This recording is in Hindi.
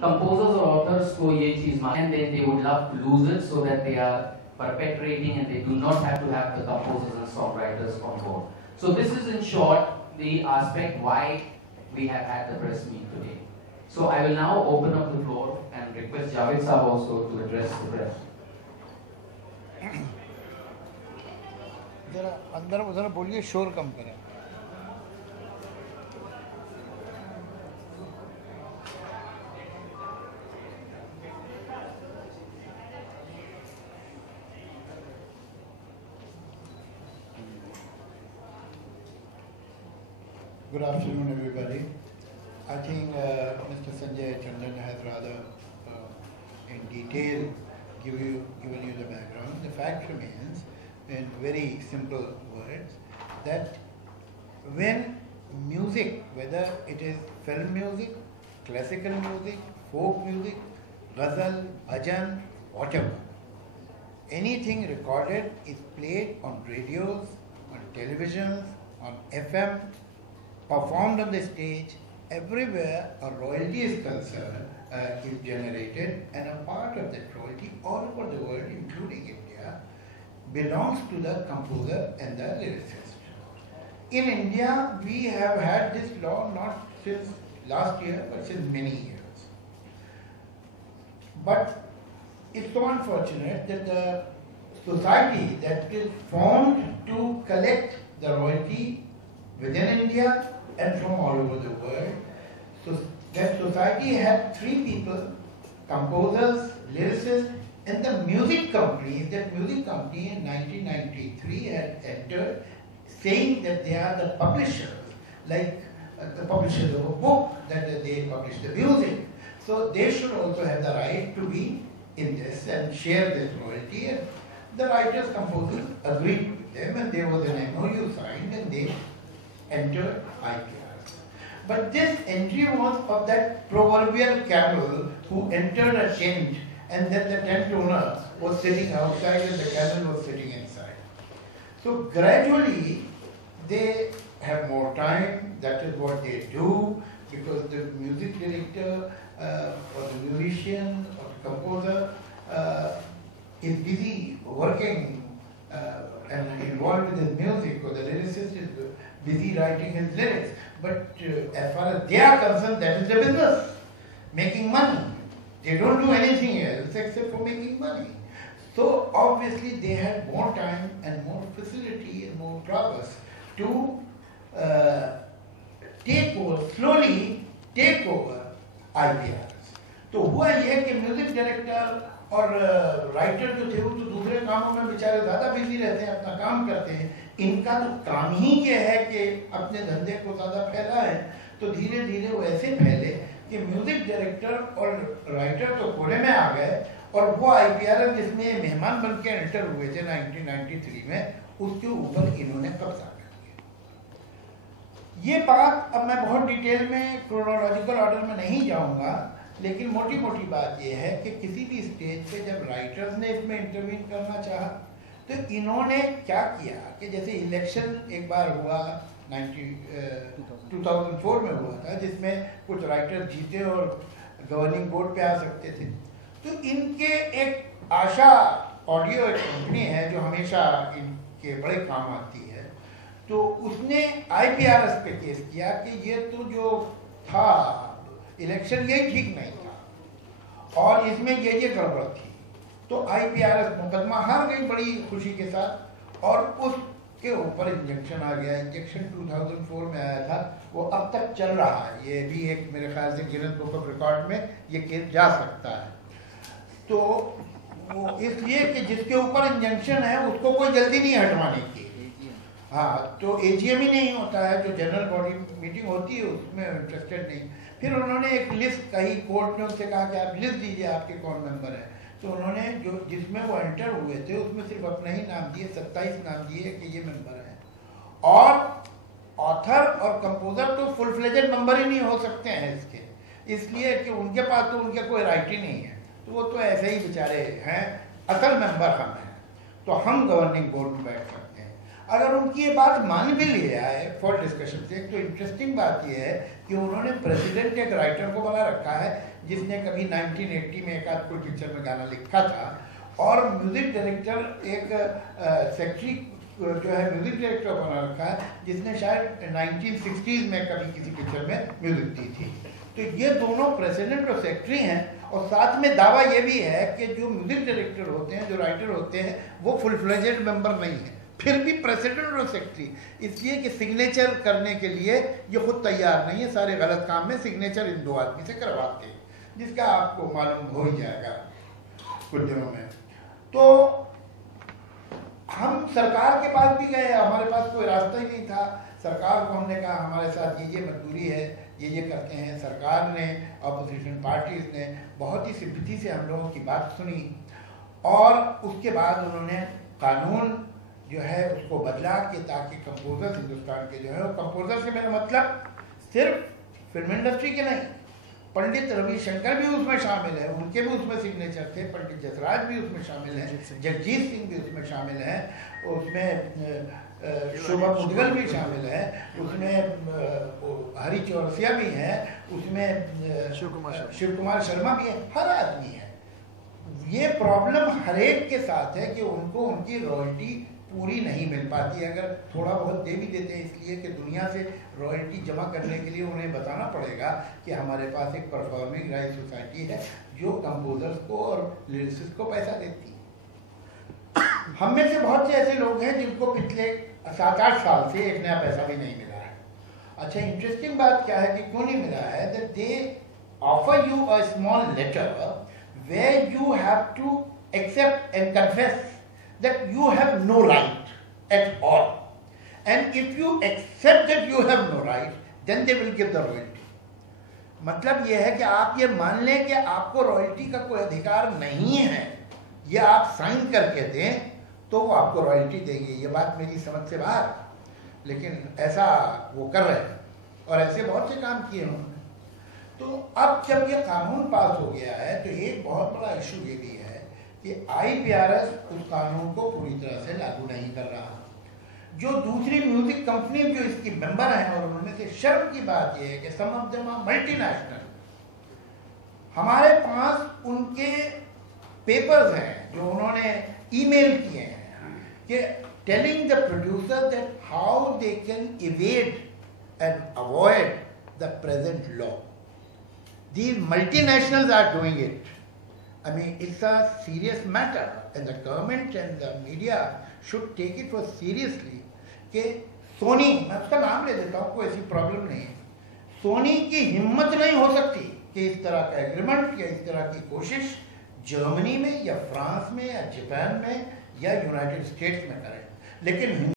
composers or authors को ये चीज मान, and then they would love to lose it so that they are perpetuating and they do not have to have the composers and songwriters on board. So this is in short the aspect why we have had the press meet today. So I will now open up the floor and request Javed Sahab also to address the press. जरा अंदर उधर बोलिए, शोर कम करें. Good afternoon, everybody. I think Mr. Sanjay Chandan has rather in detail given you the background. The fact remains, in very simple words, that when music, whether it is film music, classical music, folk music, ghazal, bhajan, whatever, anything recorded is played on radios, on televisions, on FM, performed on the stage, everywhere a royalty is concerned, is generated, and a part of that royalty all over the world, including India, belongs to the composer and the lyricist. In India, we have had this law not since last year, but since many years. But it's so unfortunate that the society that is formed to collect the royalty within India and from all over the world, so that society had three people, composers, lyricists, and the music company. That music company in 1993 had entered saying that they are the publishers, like the publishers of a book, that they publish the music. So they should also have the right to be in this and share this royalty. And the writers, composers agreed with them, and there was an MOU signed, and they entered IPRs. But this entry was of that proverbial camel who entered a tent, and then the tent owner was sitting outside and the camel was sitting inside. So gradually they have more time, that is what they do, because the music director or the musician or the composer is busy working and involved with his music, or the lyricist is busy writing his lyrics. But as far as they are concerned, that is the business, making money. They don't do anything else except for making money. So obviously they had more time and more facility and more prowess to slowly take over IPRs. तो हुआ ये कि म्यूजिक डायरेक्टर और राइटर जो थे वो तो दूसरे कामों में बेचारे ज़्यादा बिजी रहते हैं, अपना काम करते हैं. इनका तो काम ही ये है कि अपने धंधे को ज़्यादा फैलाएं. तो धीरे धीरे वो ऐसे फैले कि म्यूजिक डायरेक्टर और राइटर तो कोने में आ गए, और वो IPR जिसमें मेहमान बन के एंटर हुए थे 1993 में, उसके ऊपर इन्होंने कब्जा कर लिया. ये बात अब मैं बहुत डिटेल में क्रोनोलॉजिकल ऑर्डर में नहीं जाऊंगा, लेकिन मोटी मोटी बात यह है कि किसी भी स्टेज पे जब राइटर्स ने इसमें इंटरवीन करना चाहा, तो इन्होंने क्या किया कि जैसे इलेक्शन एक बार हुआ 2004 में हुआ था, जिसमें कुछ राइटर जीते और गवर्निंग बोर्ड पे आ सकते थे. तो इनके एक आशा ऑडियो एक कंपनी है जो हमेशा इनके बड़े काम आती है, तो उसने IPRs पे केस किया कि ये तो जो था इलेक्शन ये ठीक नहीं था और इसमें ये गड़बड़ थी. तो IPRs मुकदमा हार गई बड़ी खुशी के साथ, और उसके ऊपर इंजेक्शन आ गया. इंजेक्शन 2004 में आया था, वो अब तक चल रहा है. ये भी एक मेरे ख्याल से गिनीज बुक ऑफ रिकॉर्ड में ये केस जा सकता है. तो वो इसलिए कि जिसके ऊपर इंजेक्शन है उसको कोई जल्दी नहीं हटवाने की. हाँ, तो AGM ही नहीं होता है, जो जनरल बॉडी मीटिंग होती है उसमें इंटरेस्टेड नहीं. फिर उन्होंने एक लिस्ट कही, कोर्ट ने उनसे कहा कि आप लिस्ट दीजिए आपके कौन मेंबर हैं. तो उन्होंने जो जिसमें वो एंटर हुए थे उसमें सिर्फ अपना ही नाम दिए, 27 नाम दिए कि ये मेंबर हैं. और ऑथर और कंपोजर तो फुल फ्लेजेड मेंबर ही नहीं हो सकते हैं इसके, इसलिए कि उनके पास तो उनके कोई राइट ही नहीं है. तो वो तो ऐसे ही बेचारे हैं, असल मेंबर हम हैं, तो हम गवर्निंग बोर्ड में बैठ सकते हैं. अगर उनकी ये बात मान भी लिया है फॉर डिस्कशन से, तो इंटरेस्टिंग बात यह है कि उन्होंने प्रेसिडेंट एक राइटर को बना रखा है जिसने कभी 1980 में एक आध कोई पिक्चर में गाना लिखा था, और म्यूजिक डायरेक्टर एक सेक्रेटरी जो है म्यूजिक डायरेक्टर बना रखा है, जिसने शायद 1960s में कभी किसी पिक्चर में म्यूजिक दी थी। तो ये दोनों प्रेसिडेंट और सेक्रेटरी हैं, और साथ में दावा ये भी है कि जो म्यूजिक डायरेक्टर होते हैं, जो राइटर होते हैं, वो फुल फ्लेजेड मेंबर नहीं है, फिर भी प्रेसिडेंट और सेक्रेटरी, इसलिए कि सिग्नेचर करने के लिए ये खुद तैयार नहीं है, सारे गलत काम में सिग्नेचर इन दो आदमी से करवाते हैं, जिसका आपको मालूम हो ही जाएगा कुछ दिनों में। तो हम सरकार के पास भी गए, हमारे पास कोई रास्ता ही नहीं था। सरकार को हमने कहा हमारे साथ ये मजबूरी है, ये करते हैं। सरकार ने, अपोजिशन पार्टीज ने बहुत ही सिंपैथी से हम लोगों की बात सुनी, और उसके बाद उन्होंने कानून जो है उसको बदला कि ताकि कंपोजर्स हिंदुस्तान के जो है, कंपोजर से मेरा मतलब सिर्फ फिल्म इंडस्ट्री के नहीं, पंडित रविशंकर भी उसमें शामिल है, उनके भी उसमें सिग्नेचर थे, पंडित जसराज भी उसमें शामिल हैं, जगजीत सिंह भी उसमें शामिल हैं, उसमें शोभा मुदगल भी शामिल है, उसमें हरी चौरसिया भी हैं, उसमें शिव कुमार शर्मा भी है, हर आदमी है। ये प्रॉब्लम हर एक के साथ है कि उनको उनकी रॉयल्टी पूरी नहीं मिल पाती। अगर थोड़ा बहुत दे भी देते हैं, इसलिए कि दुनिया से रॉयल्टी जमा करने के लिए उन्हें बताना पड़ेगा कि हमारे पास एक परफॉर्मिंग राइट सोसाइटी है जो कंपोजर्स को और लिरिसिस्ट को पैसा देती है। हम में से बहुत से ऐसे लोग हैं जिनको पिछले 7-8 साल से एक नया पैसा भी नहीं मिला है। अच्छा, इंटरेस्टिंग बात क्या है कि क्यों नहीं मिला है, that they offer you a small letter where you have to accept and confess that you have no right at all, and if you accept that you have no right, then they will give the royalty. मतलब ये है कि आप ये मान लें कि आपको रॉयल्टी का कोई अधिकार नहीं है, ये आप साइन करके दें तो वो आपको रॉयल्टी देंगे। ये बात मेरी समझ से बाहर, लेकिन ऐसा वो कर रहे हैं, और ऐसे बहुत से काम किए उन्होंने। तो अब जब ये कानून पास हो गया है, तो एक बहुत बड़ा इशू ये भी है कि IPRS उस कानून को पूरी तरह से लागू नहीं कर रहा। जो दूसरी म्यूजिक कंपनी जो इसकी मेंबर हैं, और उनमें से शर्म की बात यह है कि सम ऑफ देम आर मल्टीनेशनल, हमारे पास उनके पेपर्स हैं जो उन्होंने ईमेल किए हैं कि telling the producer that how they can evade and avoid the present law. These multinationals are doing it. I mean, it's a serious matter, and the government and the media should take it for seriously. कि सोनी, मैं उसका नाम ले देता हूँ, कोई ऐसी प्रॉब्लम नहीं है, सोनी की हिम्मत नहीं हो सकती कि इस तरह का एग्रीमेंट या इस तरह की कोशिश जर्मनी में या फ्रांस में या जापान में या यूनाइटेड स्टेट्स में करें, लेकिन